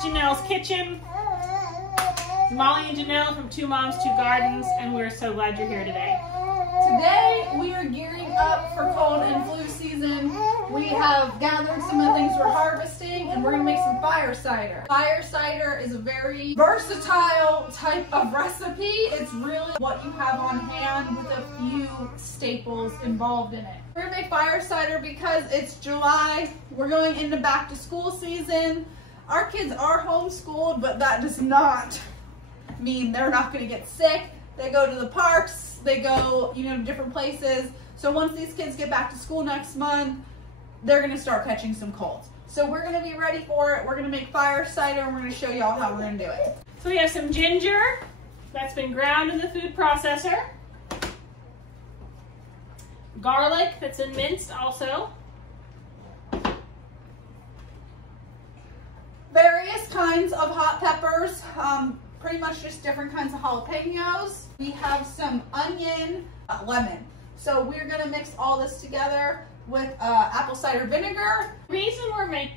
to Janelle's kitchen. Molly and Janelle from Two Moms, Two Gardens, and we're so glad you're here today. Today we are gearing up for cold and flu season. We have gathered some of the things we're harvesting and we're going to make some fire cider. Fire cider is a very versatile type of recipe. It's really what you have on hand with a few staples involved in it. We're going to make fire cider because it's July. We're going into back to school season. Our kids are homeschooled, but that does not mean they're not going to get sick. They go to the parks, they go, to different places. So once these kids get back to school next month, they're going to start catching some colds. So we're going to be ready for it. We're going to make fire cider and we're going to show y'all how we're going to do it. So we have some ginger that's been ground in the food processor. Garlic that's been minced also. Various kinds of hot peppers. Pretty much just different kinds of jalapenos. We have some onion, lemon. So we're gonna mix all this together with apple cider vinegar. The reason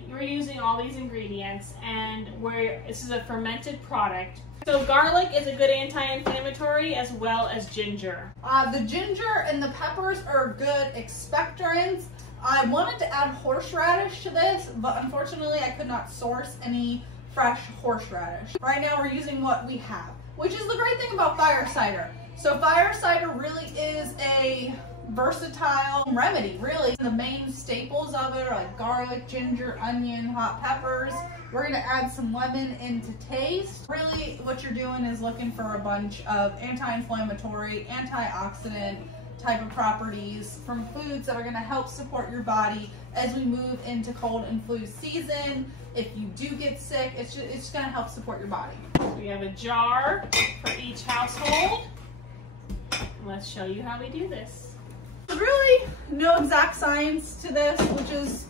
we're using all these ingredients and this is a fermented product. So garlic is a good anti-inflammatory as well as ginger. The ginger and the peppers are good expectorants. I wanted to add horseradish to this, but unfortunately I could not source any fresh horseradish. Right now we're using what we have, which is the great thing about fire cider. So fire cider really is a versatile remedy, really. The main staples of it are like garlic, ginger, onion, hot peppers. We're gonna add some lemon into taste. Really what you're doing is looking for a bunch of anti-inflammatory, antioxidant type of properties from foods that are going to help support your body as we move into cold and flu season. If you do get sick, it's going to help support your body. We have a jar for each household. Let's show you how we do this. There's really no exact science to this, which is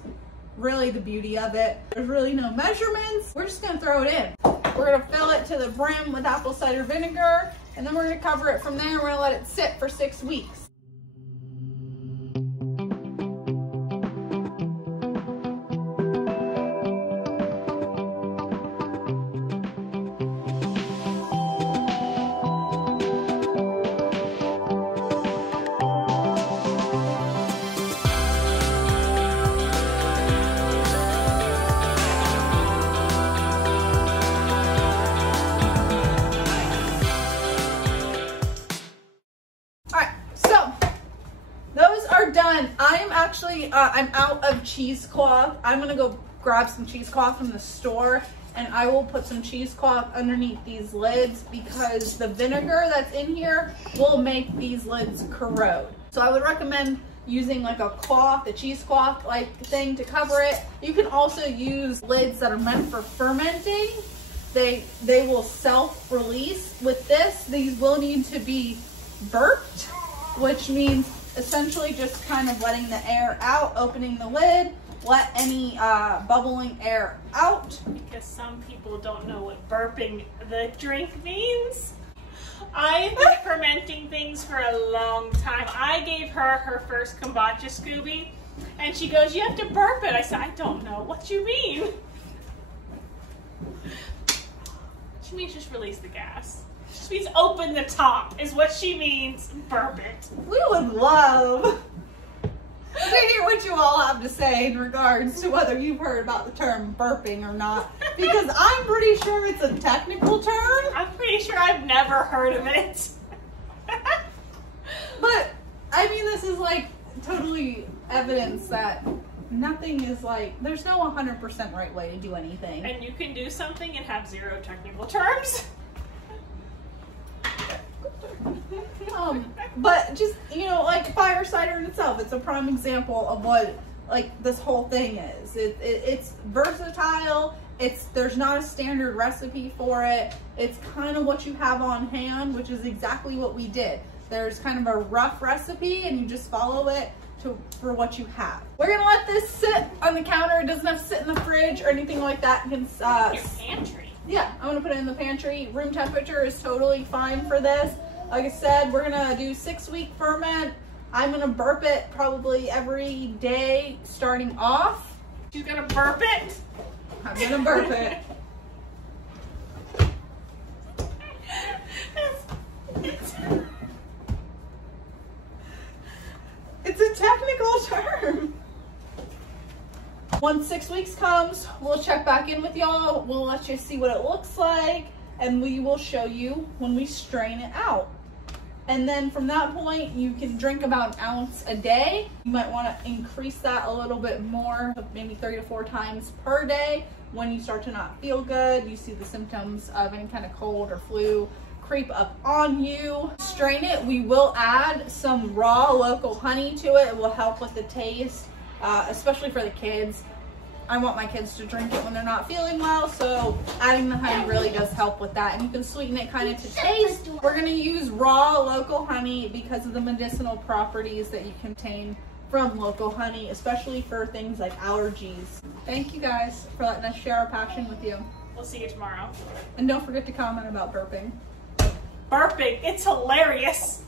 really the beauty of it. There's really no measurements. We're just going to throw it in. We're going to fill it to the brim with apple cider vinegar, and then we're going to cover it from there. We're going to let it sit for 6 weeks. Done. I am actually, I'm out of cheesecloth. I'm gonna go grab some cheesecloth from the store and I will put some cheesecloth underneath these lids because the vinegar that's in here will make these lids corrode. So I would recommend using like a cloth, a cheesecloth like thing to cover it. You can also use lids that are meant for fermenting. They will self-release. With this, these will need to be burped, which means essentially just kind of letting the air out, opening the lid, let any bubbling air out. Because some people don't know what burping the drink means. I've been fermenting things for a long time. I gave her first kombucha Scooby and she goes, "You have to burp it." I said, "I don't know what you mean." She means just release the gas. She means open the top is what she means. Burp it. We would love to hear what you all have to say in regards to whether you've heard about the term burping or not, because I'm pretty sure it's a technical term. I'm pretty sure I've never heard of it. But I mean, this is like totally evidence that nothing is like, there's no 100% right way to do anything. And you can do something and have 0 technical terms. But just, like fire cider in itself, it's a prime example of what like this whole thing is. It's versatile. There's not a standard recipe for it. It's kind of what you have on hand, which is exactly what we did. There's kind of a rough recipe and you just follow it for what you have. We're gonna let this sit on the counter. It doesn't have to sit in the fridge or anything like that. You can, your pantry. Yeah, I'm gonna put it in the pantry. Room temperature is totally fine for this. Like I said, we're gonna do 6-week ferment. I'm gonna burp it probably every day starting off. She's gonna burp it? I'm gonna burp it. Once 6 weeks comes, we'll check back in with y'all. We'll let you see what it looks like, and we will show you when we strain it out. And then from that point, you can drink about an ounce a day. You might want to increase that a little bit more, maybe 3 to 4 times per day. When you start to not feel good, you see the symptoms of any kind of cold or flu creep up on you. Strain it. We will add some raw local honey to it. It will help with the taste, especially for the kids. I want my kids to drink it when they're not feeling well, so adding the honey really does help with that. And you can sweeten it kind of to taste. We're gonna use raw local honey because of the medicinal properties that you contain from local honey, especially for things like allergies. Thank you guys for letting us share our passion with you. We'll see you tomorrow. And don't forget to comment about burping. Burping, it's hilarious.